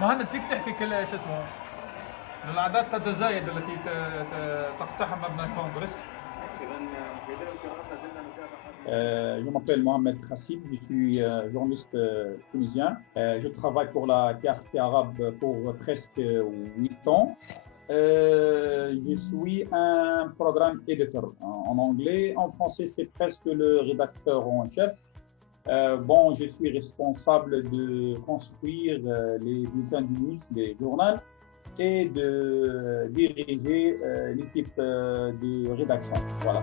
مهند، فيك تحكي كل شو اسمه الأعداد تتزايد التي تقتحم مبنى الكونغرس؟ Je m'appelle Mohamed Khassib, je suis journaliste tunisien. Je travaille pour la KFT arabe pour presque 8 ans. Je suis un programme éditeur en anglais. En français, c'est presque le rédacteur en chef. Bon, je suis responsable de construire les bulletins de news, les journaux, et de diriger l'équipe de rédaction. Voilà.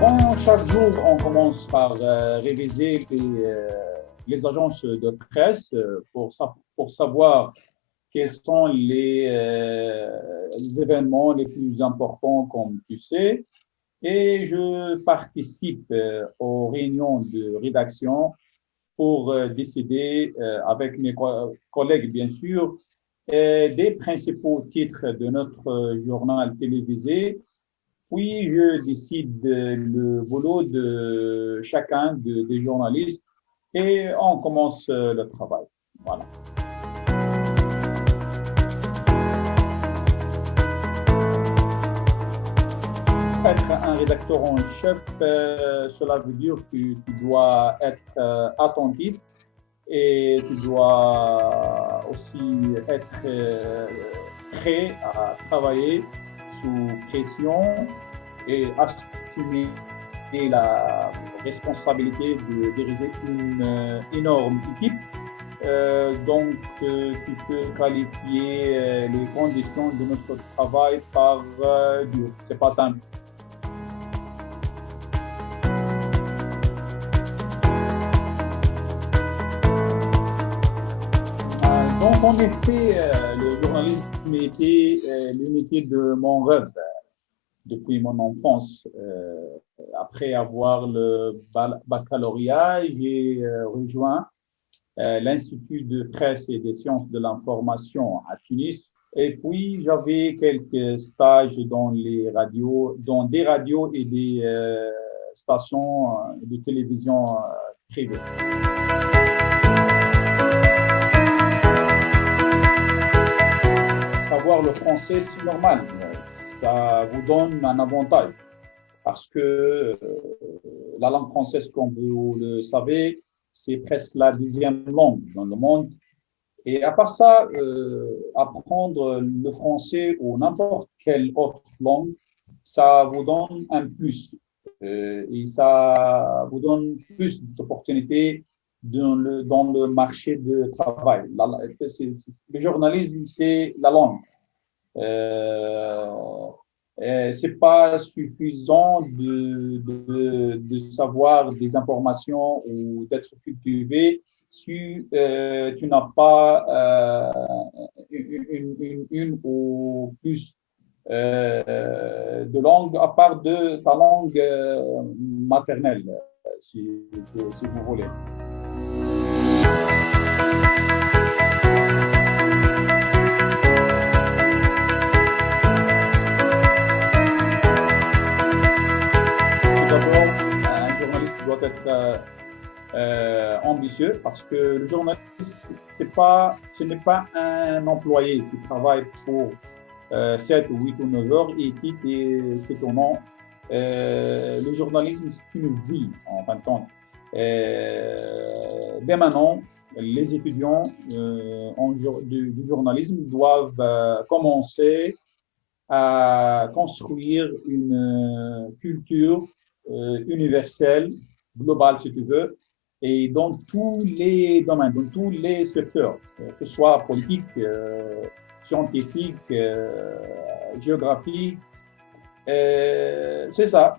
Bon, chaque jour, on commence par réviser les agences de presse pour savoir quels sont les événements les plus importants, comme tu sais. Et je participe aux réunions de rédaction pour décider avec mes collègues, bien sûr, des principaux titres de notre journal télévisé. Puis, je décide le boulot de chacun des journalistes et on commence le travail. Voilà. Être un rédacteur en chef, cela veut dire que tu dois être attentif et tu dois aussi être prêt à travailler sous pression et assumer la responsabilité de diriger une énorme équipe. Donc, tu peux qualifier les conditions de notre travail par dur. C'est pas simple. Donc, en effet, le journalisme était le métier de mon rêve depuis mon enfance. Après avoir le baccalauréat, j'ai rejoint l'Institut de presse et des sciences de l'information à Tunis. Et puis, j'avais quelques stages dans des radios et des stations de télévision privées. Savoir le français, c'est normal. Ça vous donne un avantage parce que la langue française, comme vous le savez, c'est presque la 10e langue dans le monde. Et à part ça, apprendre le français ou n'importe quelle autre langue, ça vous donne un plus. Et ça vous donne plus d'opportunités dans le marché de travail. Le journalisme, c'est la langue. C'est pas suffisant de savoir des informations ou d'être cultivé si tu n'as pas une ou plus de langues à part de ta langue maternelle, si vous voulez. Doit être ambitieux parce que le journaliste, ce n'est pas un employé qui travaille pour 7 ou 8 ou 9 heures et quitte ses tournants. Le journalisme, c'est une vie en fin de compte. Dès maintenant, les étudiants du journalisme doivent commencer à construire une culture universelle, globale si tu veux, et dans tous les domaines, dans tous les secteurs, que ce soit politique, scientifique, géographique. C'est ça.